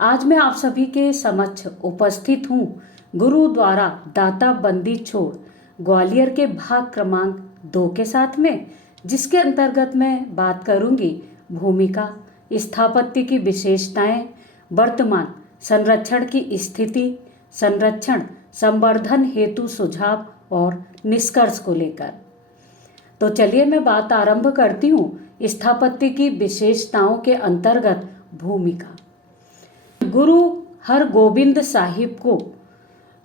आज मैं आप सभी के समक्ष उपस्थित हूँ गुरुद्वारा दाता बंदी छोड़ ग्वालियर के भाग क्रमांक 2 के साथ में, जिसके अंतर्गत मैं बात करूँगी भूमिका, स्थापत्य की विशेषताएं, वर्तमान संरक्षण की स्थिति, संरक्षण संवर्धन हेतु सुझाव और निष्कर्ष को लेकर। तो चलिए मैं बात आरंभ करती हूँ स्थापत्य की विशेषताओं के अंतर्गत भूमिका। गुरु हरगोबिंद साहिब को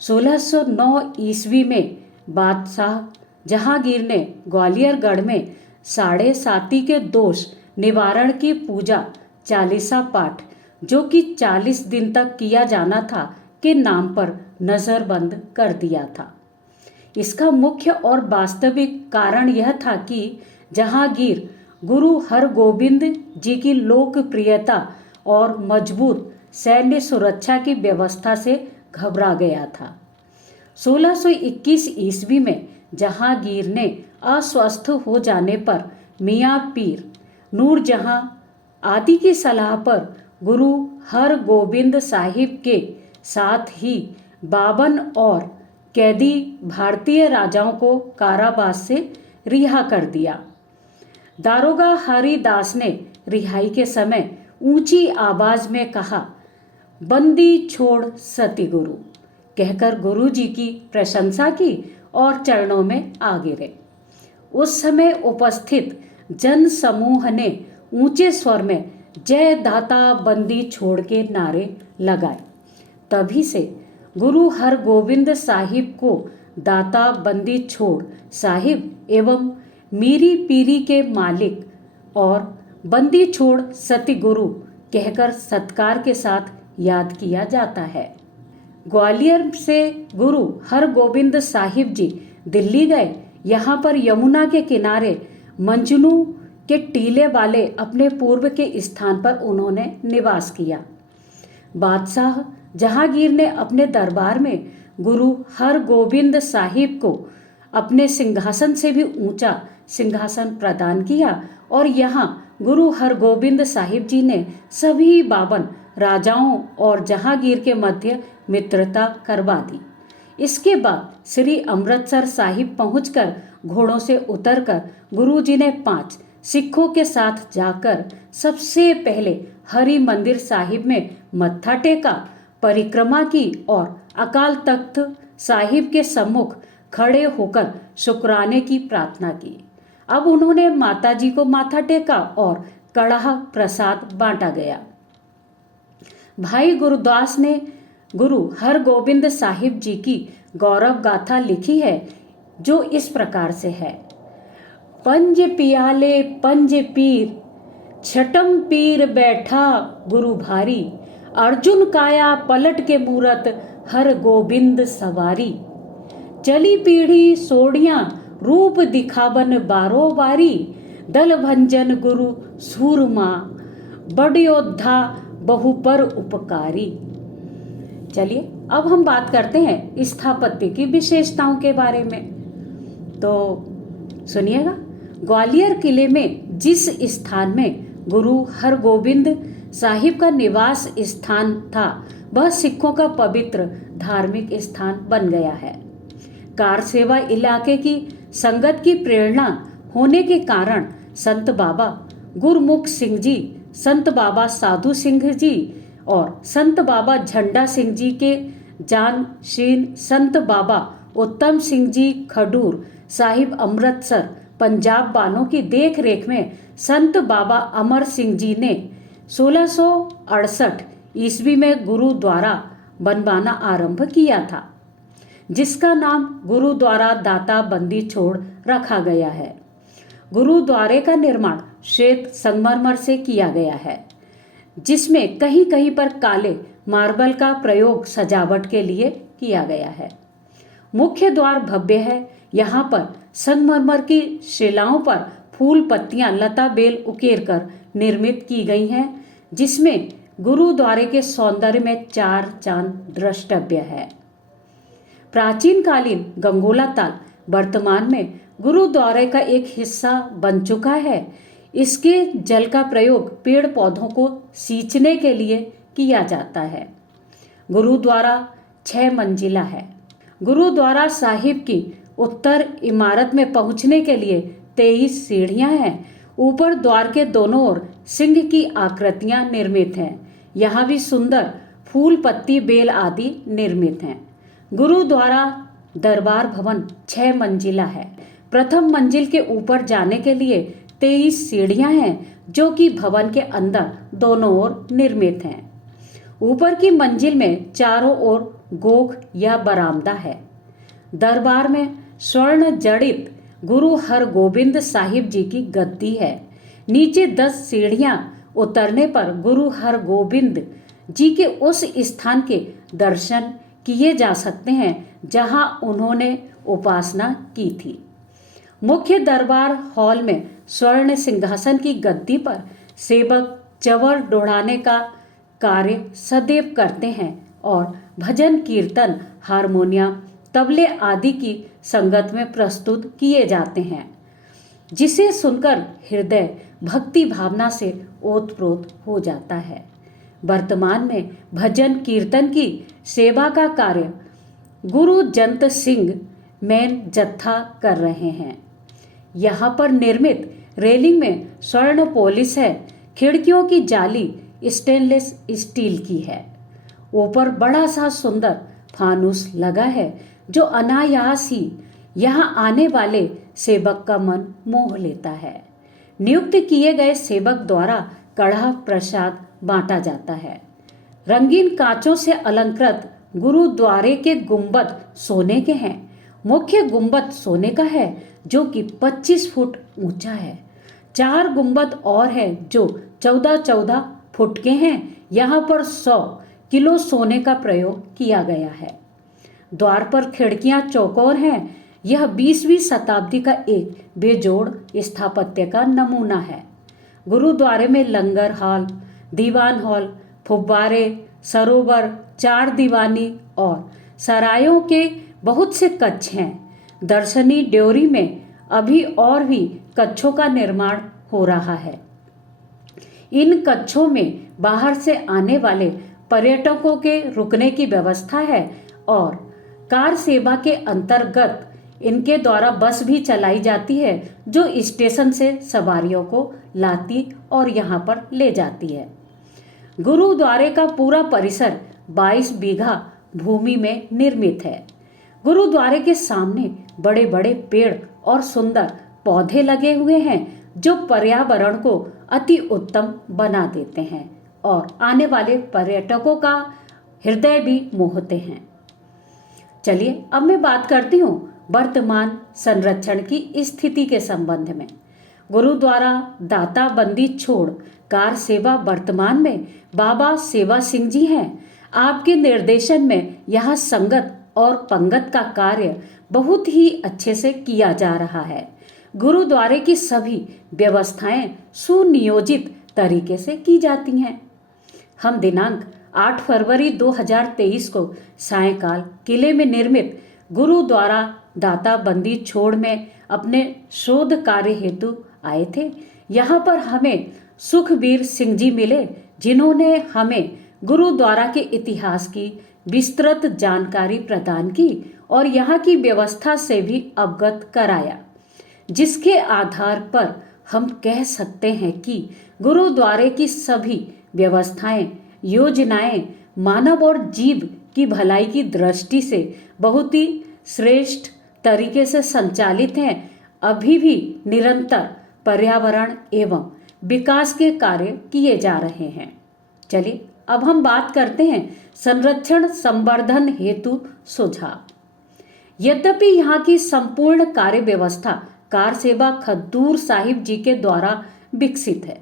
1609 ईस्वी में बादशाह जहांगीर ने ग्वालियरगढ़ में साढ़े साती के दोष निवारण की पूजा चालीसा पाठ, जो कि 40 दिन तक किया जाना था, के नाम पर नजरबंद कर दिया था। इसका मुख्य और वास्तविक कारण यह था कि जहांगीर गुरु हरगोबिंद जी की लोकप्रियता और मजबूत सैन्य सुरक्षा की व्यवस्था से घबरा गया था। 1621 ईस्वी में जहांगीर ने अस्वस्थ हो जाने पर मियाँ पीर नूरजहां आदि की सलाह पर गुरु हरगोबिंद साहिब के साथ ही 52 और कैदी भारतीय राजाओं को कारावास से रिहा कर दिया। दारोगा हरिदास ने रिहाई के समय ऊंची आवाज में कहा, बंदी छोड़ सतगुरु, कहकर गुरु जी की प्रशंसा की और चरणों में आ गिरे। उस समय उपस्थित जन समूह ने ऊंचे स्वर में जय दाता बंदी छोड़ के नारे लगाए। तभी से गुरु हरगोबिंद साहिब को दाता बंदी छोड़ साहिब एवं मीरी पीरी के मालिक और बंदी छोड़ सतगुरु कहकर सत्कार के साथ याद किया जाता है। ग्वालियर से गुरु हरगोबिंद साहिब जी दिल्ली गए। यहाँ पर यमुना के किनारे मंजनू के टीले वाले अपने पूर्व के स्थान पर उन्होंने निवास किया। बादशाह जहांगीर ने अपने दरबार में गुरु हरगोबिंद साहिब को अपने सिंहासन से भी ऊंचा सिंहासन प्रदान किया और यहाँ गुरु हरगोबिंद साहिब जी ने सभी 52 राजाओं और जहांगीर के मध्य मित्रता करवा दी। इसके बाद श्री अमृतसर साहिब पहुंचकर घोड़ों से उतरकर गुरु जी ने 5 सिखों के साथ जाकर सबसे पहले हरि मंदिर साहिब में मत्था टेका, परिक्रमा की और अकाल तख्त साहिब के सम्मुख खड़े होकर शुक्राने की प्रार्थना की। अब उन्होंने माता जी को माथा टेका और कड़ाह प्रसाद बांटा गया। भाई गुरदास ने गुरु हरगोबिंद साहिब जी की गौरव गाथा लिखी है, जो इस प्रकार से है। पंज पियाले पंज पीर, छठम पीर बैठा गुरु भारी, अर्जुन काया पलट के मूरत हर गोबिंद सवारी, चली पीढ़ी सोड़ियां रूप दिखावन बारो बारी, दल भंजन गुरु सूरमा, बड़ योद्धा बहु पर उपकारी। चलिए अब हम बात करते हैं स्थापत्य की विशेषताओं के बारे में। तो सुनिएगा, ग्वालियर किले में जिस स्थान में गुरु हरगोबिंद साहिब का निवास स्थान था, वह सिखों का पवित्र धार्मिक स्थान बन गया है। कार सेवा इलाके की संगत की प्रेरणा होने के कारण संत बाबा गुरमुख सिंह जी, संत बाबा साधु सिंह जी और संत बाबा झंडा सिंह जी के जानशीन संत बाबा उत्तम सिंह जी खडूर साहिब अमृतसर पंजाब वालों की देख रेख में संत बाबा अमर सिंह जी ने 1668 ईस्वी में गुरुद्वारा बनवाना आरंभ किया था, जिसका नाम गुरुद्वारा दाता बंदी छोड़ रखा गया है। गुरुद्वारे का निर्माण श्वेत संगमरमर से किया गया है, जिसमें कहीं कहीं पर काले मार्बल का प्रयोग सजावट के लिए किया गया है। मुख्य द्वार भव्य है। यहाँ पर संगमरमर की शिलाओं पर फूल पत्तियां लता बेल उकेर कर निर्मित की गई हैं, जिसमें गुरुद्वारे के सौंदर्य में 4 चांद द्रष्टव्य है। प्राचीन कालीन गंगोला ताल वर्तमान में गुरुद्वारे का एक हिस्सा बन चुका है। इसके जल का प्रयोग पेड़ पौधों को सींचने के लिए किया जाता है। गुरुद्वारा 6 मंजिला है। गुरुद्वारा साहिब की उत्तर इमारत में पहुंचने के लिए 23 सीढ़ियां हैं। ऊपर द्वार के दोनों ओर सिंह की आकृतियां निर्मित हैं। यहाँ भी सुंदर फूल पत्ती बेल आदि निर्मित हैं। गुरुद्वारा दरबार भवन 6 मंजिला है। प्रथम मंजिल के ऊपर जाने के लिए 23 सीढ़ियां हैं जो कि भवन के अंदर दोनों ओर निर्मित हैं। ऊपर की मंजिल में चारों ओर गोख या बरामदा है। दरबार में स्वर्ण जड़ित गुरु हरगोबिंद साहिब जी की गद्दी है। नीचे 10 सीढ़ियां उतरने पर गुरु हरगोबिंद जी के उस स्थान के दर्शन किए जा सकते हैं जहां उन्होंने उपासना की थी। मुख्य दरबार हॉल में स्वर्ण सिंहासन की गद्दी पर सेवक चवर डोड़ाने का कार्य सदैव करते हैं और भजन कीर्तन हारमोनियम तबले आदि की संगत में प्रस्तुत किए जाते हैं, जिसे सुनकर हृदय भक्ति भावना से ओतप्रोत हो जाता है। वर्तमान में भजन कीर्तन की सेवा का कार्य गुरु जंत सिंह मैन जत्था कर रहे हैं। यहाँ पर निर्मित रेलिंग में स्वर्ण पॉलिश है। खिड़कियों की जाली स्टेनलेस स्टील की है। ऊपर बड़ा सा सुंदर फानुस लगा है जो अनायास ही यहाँ आने वाले सेवक का मन मोह लेता है। नियुक्त किए गए सेवक द्वारा कड़ा प्रसाद बांटा जाता है। रंगीन कांचों से अलंकृत गुरुद्वारे के गुंबद सोने के हैं। मुख्य गुंबद सोने का है जो कि 25 फुट ऊंचा है। 4 गुंबद और हैं जो 14-14 फुट के हैं। यहाँ पर 100 किलो सोने का प्रयोग किया गया है। द्वार पर खिड़कियां चौकोर हैं। यह 20वीं शताब्दी का एक बेजोड़ स्थापत्य का नमूना है। गुरुद्वारे में लंगर हॉल, दीवान हॉल, फुब्बारे, सरोवर, 4 दीवानी और सरायों के बहुत से कक्ष हैं। दर्शनी ड्योरी में अभी और भी कक्षों का निर्माण हो रहा है। इन कक्षों में बाहर से आने वाले पर्यटकों के रुकने की व्यवस्था है और कार सेवा के अंतर्गत इनके द्वारा बस भी चलाई जाती है जो स्टेशन से सवारियों को लाती और यहाँ पर ले जाती है। गुरुद्वारे का पूरा परिसर 22 बीघा भूमि में निर्मित है। गुरुद्वारे के सामने बड़े बड़े पेड़ और सुंदर पौधे लगे हुए हैं जो पर्यावरण को अति उत्तम बना देते हैं और आने वाले पर्यटकों का हृदय भी मोहते हैं। चलिए अब मैं बात करती हूँ वर्तमान संरक्षण की स्थिति के संबंध में। गुरुद्वारा दाता बंदी छोड़ कार सेवा वर्तमान में बाबा सेवा सिंह जी हैं। आपके निर्देशन में यहाँ संगत और पंगत का कार्य बहुत ही अच्छे से किया जा रहा है। गुरुद्वारे की सभी व्यवस्थाएं सुनियोजित तरीके से की जाती हैं। हम दिनांक 8 फरवरी 2023 को सायंकाल किले में निर्मित गुरुद्वारा दाता बंदी छोड़ में अपने शोध कार्य हेतु आए थे। यहाँ पर हमें सुखबीर सिंह जी मिले जिन्होंने हमें गुरुद्वारा के इतिहास की विस्तृत जानकारी प्रदान की और यहाँ की व्यवस्था से भी अवगत कराया, जिसके आधार पर हम कह सकते हैं कि गुरुद्वारे की सभी व्यवस्थाएं योजनाएं मानव और जीव की भलाई की दृष्टि से बहुत ही श्रेष्ठ तरीके से संचालित हैं। अभी भी निरंतर पर्यावरण एवं विकास के कार्य किए जा रहे हैं। चलिए अब हम बात करते हैं संरक्षण संवर्धन हेतु सुझाव। यद्यपि यहाँ की संपूर्ण कार्य व्यवस्था कार सेवा खद्दूर साहिब जी के द्वारा विकसित है,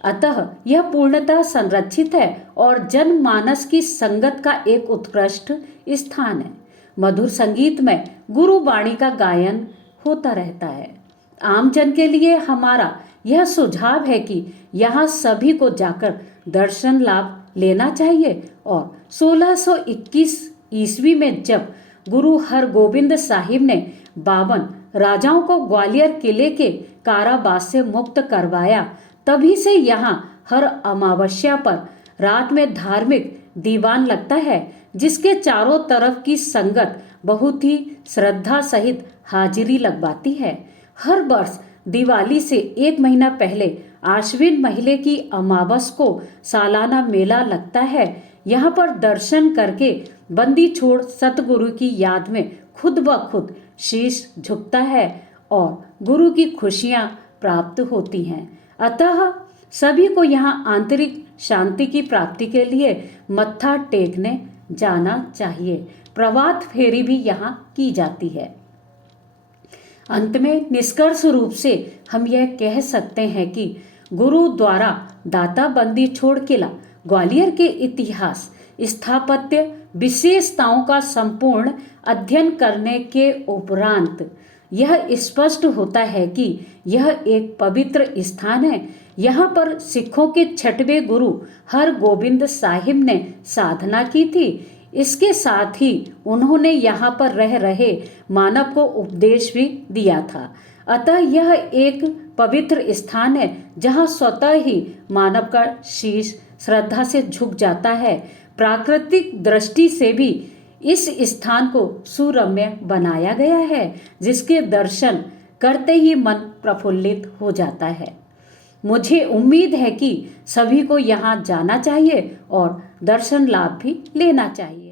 अतः यह पूर्णतः संरक्षित है और जनमानस की संगत का एक उत्कृष्ट स्थान है। मधुर संगीत में गुरुवाणी का गायन होता रहता है। आम जन के लिए हमारा यह सुझाव है कि यहाँ सभी को जाकर दर्शन लाभ लेना चाहिए और 1621 ईस्वी में जब गुरु हरगोबिंद साहिब ने 52 राजाओं को ग्वालियर किले के कारावास से मुक्त करवाया, तभी से यहाँ हर अमावस्या पर रात में धार्मिक दीवान लगता है, जिसके चारों तरफ की संगत बहुत ही श्रद्धा सहित हाजिरी लगवाती है। हर वर्ष दिवाली से एक महीना पहले आश्विन महीने की अमावस को सालाना मेला लगता है। यहाँ पर दर्शन करके बंदी छोड़ सतगुरु की याद में खुद ब खुद शीश झुकता है और गुरु की खुशियाँ प्राप्त होती हैं। अतः सभी को यहाँ आंतरिक शांति की प्राप्ति के लिए मत्था टेकने जाना चाहिए। प्रभात फेरी भी यहाँ की जाती है। अंत में निष्कर्ष रूप से हम यह कह सकते हैं कि गुरु द्वारा दाता बंदी छोड़ किला ग्वालियर के इतिहास, स्थापत्य विशेषताओं का संपूर्ण अध्ययन करने के उपरांत यह स्पष्ट होता है कि यह एक पवित्र स्थान है। यहाँ पर सिखों के 6वें गुरु हरगोबिंद साहिब ने साधना की थी। इसके साथ ही उन्होंने यहाँ पर रह रहे मानव को उपदेश भी दिया था। अतः यह एक पवित्र स्थान है जहाँ स्वतः ही मानव का शीश श्रद्धा से झुक जाता है। प्राकृतिक दृष्टि से भी इस स्थान को सुरम्य बनाया गया है, जिसके दर्शन करते ही मन प्रफुल्लित हो जाता है। मुझे उम्मीद है कि सभी को यहाँ जाना चाहिए और दर्शन लाभ भी लेना चाहिए।